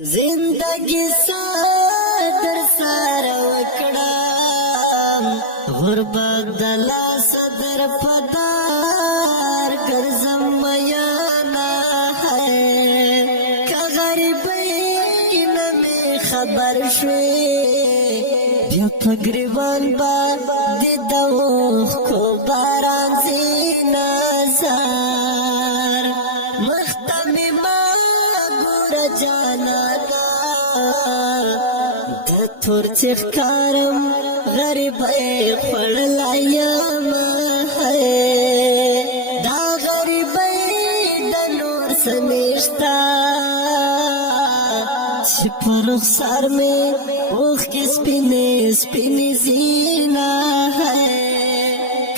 زندگی در سار وکړم غربت دلا صدر پدار ګرځم میانا ہے که غریبی نمی خبر شوی بیا پګریوان با د دوخ کو باران زینا زار مختمی ما ګور جانا تور چخ کارم غریب خړلایم ہے دا غریب د نور سنشتا پر رخسار میں اوخ کی سپینے سپینے زینا ہے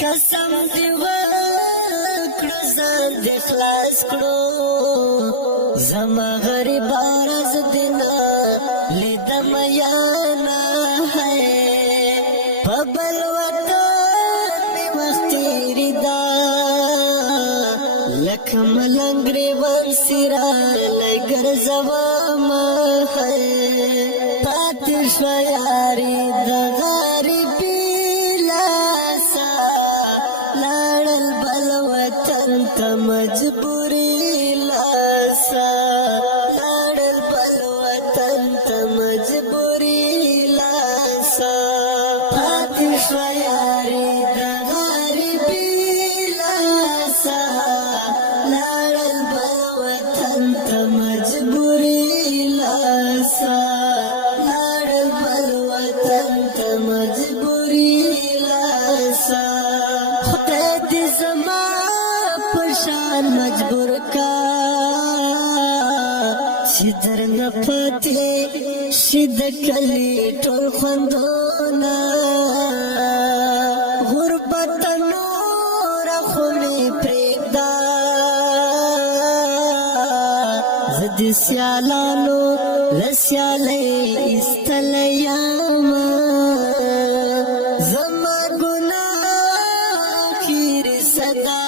قسم دی وکړو ځان دی خلاص کړو زما غریب راز دینا لیدم یانا ہے ببل وطن می وقتی ردا لکم لنگری ورسیرا لگر زواما ہے پاتش یاری دا غریبی لاسا لڑل بل وطن تا مجبوری لاسا لڑل بل وطن تا مجبوری لاسا پاتش یاری دا غریبی لاسا لڑل بل وطن تا مجبوری لاسا لڑل بل وطن تا مجبوری لاسا خدای دې زما پشان مجبور کا شدر نفتی شد کلی ټول خوندونا غربت نور خومی پریدا زدی سیالانو لسیالی استلیاما زما گناہ خیر صدا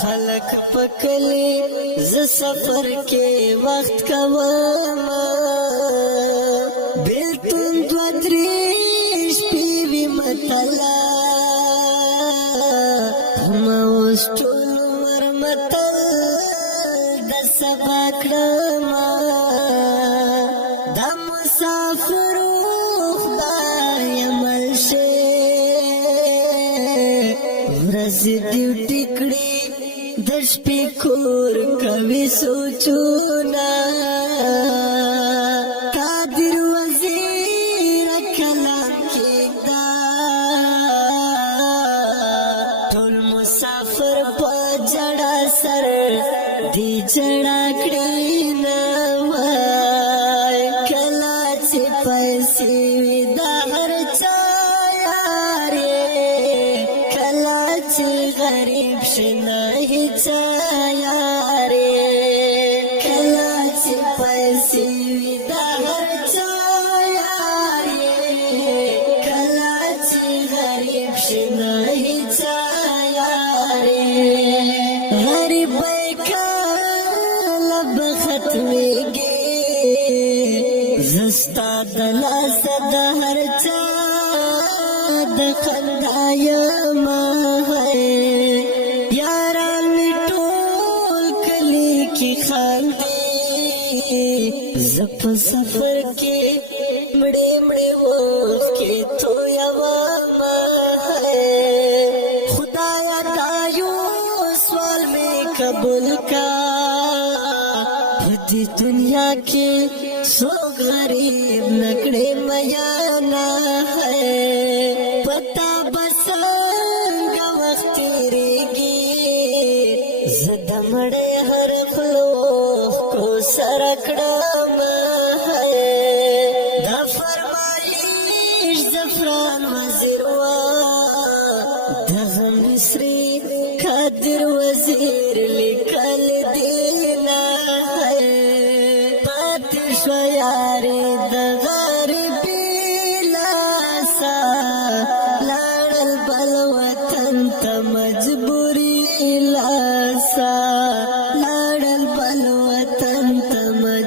خلق پکلی ز سفر کے وقت کواما بیلتون دو دریش پیوی مطلا ہما وستول مرمطل دا سبا کرما دا مسافر خدای ملشه ورزی ڈیوٹی کڑی دش پی کور کوي سوچونا قادر وزیر کلام کېدا ټول مسافر په جړا سر دی جړا کړی نه وای کلا چې پیسې وي د هر چا یارې کلا چې غریب شنه چایارے کلا چی پیسی وی دا ہر چایارے کلا چی غریب شنائی چایارے غریب کالب ختمی گے زستا دلا سد ہر چا دخندایم ہے کی خاندی زپ سفر کے مڑے مڑے وقت کے تو یواما ہے خدایا دایو سوال میں قبول کا بدی دنیا کے سو غریب نکڑے میانا ہے پتا بسنگ وقت تیرے گی زدمڑے ہر خلوخ کو سرکڑم ہے دا فرمائش زفران وزیروا دغم مصری قادر وزیر لکل دینا ہے پاتش یاری دا غریبی لاسا لڑل بل وطن تا مجبوری لاسا لڑل بل وطن تا مجبوری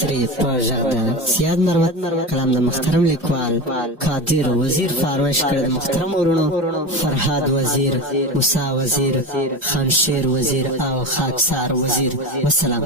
نصری په ژغ د سیاد مروت کلام د محترم لیکوال قادر وزیر فرمایش کړی د محترم ورونو فرهاد وزیر، موسی وزیر، خانشیر وزیر او خاکسار وزیر. والسلام.